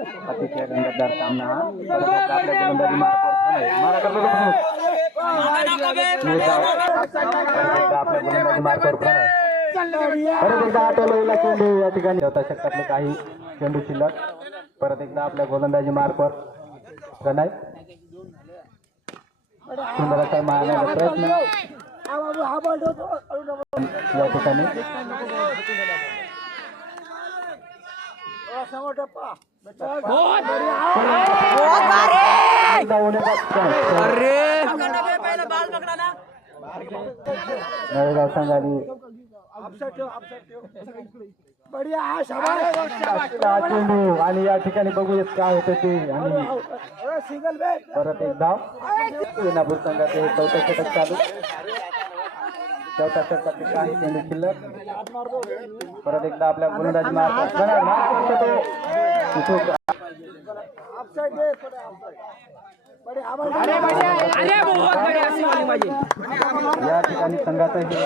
अतिशय रंगतदार सामना हा. परत एकदा आपल्या गोलंदाजी मार्कवर आपल्या गोलंदाजी मार्कवर परत एकदा आटोलवला चेंडू या ठिकाणी होता षटकातले काही चेंडू शिल्लक. परत एकदा आपल्या गोलंदाजी मार्कवर गणाय सुंदर असा मारण्याचा प्रयत्न या ठिकाणी नळेगाव संघाने चेंडू आणि या ठिकाणी बघूयात काय होतं ते. आणि परत एक धाव नागपूर संघाचे चौथा षटक चालू. चौथा षटकातले काही चेंडू शिल्लक. परत एकदा आपल्या गोलंदाजी या ठिकाणी संघाचं हे